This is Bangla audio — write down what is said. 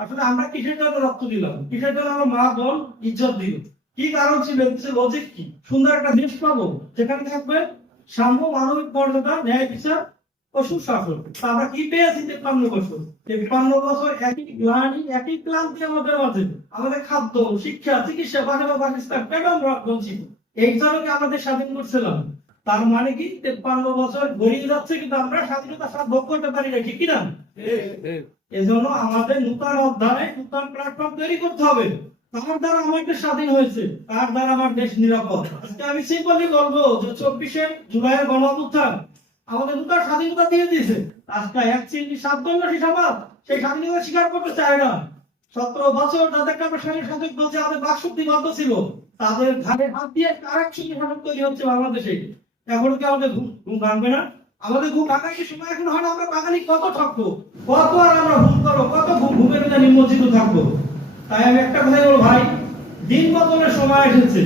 আসলে আমরা কিসের জন্য রক্ত দিলাম? কিসের জন্য আমার মা, বোন ইজ্জত দিল? কি কারণ ছিল? লজিক কি? সুন্দর একটা দেশ পাবো? যেখানে থাকবে সাম্য মানবিক মর্যাদা, ন্যায় বিচার ও সুশাসন। আমরা কি পেয়েছি? তেপ্পান্ন বছর। তেপ্পান্ন বছর একই গ্লানি, একই ক্লান্তি আমাদের মাঝে আমাদের খাদ্য, শিক্ষা, চিকিৎসা পাঠানো পাকিস্তান আমরা বঞ্চিত এই জন্য আমাদের স্বাধীন করছিলাম। তার মানে কি? তেপ্পান্ন বছর গড়িয়ে যাচ্ছে কিন্তু আমরা স্বাধীনতা সাথ ভোগ করতে পারি না ঠিক কিনা? এজন্য আমাদের নূতন অধ্যায়ে নূতন প্ল্যাটফর্ম তৈরি করতে হবে। তার দ্বারা আমাদের স্বাধীন হয়েছে তার দ্বারা আমার দেশ নিরাপদ। আজকে আমি সিম্পলি বলব যে চব্বিশে জুলাইয়ের গণ অভ্যুত্থান আমাদের নূতন স্বাধীনতা দিয়ে দিয়েছে। আজকে এক সাতজন্যী সমাজ সেই স্বাধীনতা স্বীকার করতে চায় না। সতেরো বছর তাদেরকে আমরা স্বাধীন শাসক বলছে আমাদের বাকশক্তি বদ্ধ ছিল। তাদের ঘাড়ে হাত দিয়ে কারেক্ট শক্তি শাসক তৈরি হচ্ছে বাংলাদেশে? এখন কি আমাদের ঘুম ভাঙবে না? আমাদের ঘুম ভাঙার কি সময় এখন হয় না, আমরা বাঙালি কত থাকব? কত আর আমরা ঘুম করো কত ঘুম ঘুমের নিমজ্জিত থাকব? তাই আমি একটা কথাই বলব, ভাই, দিন বদলের সময় এসেছে।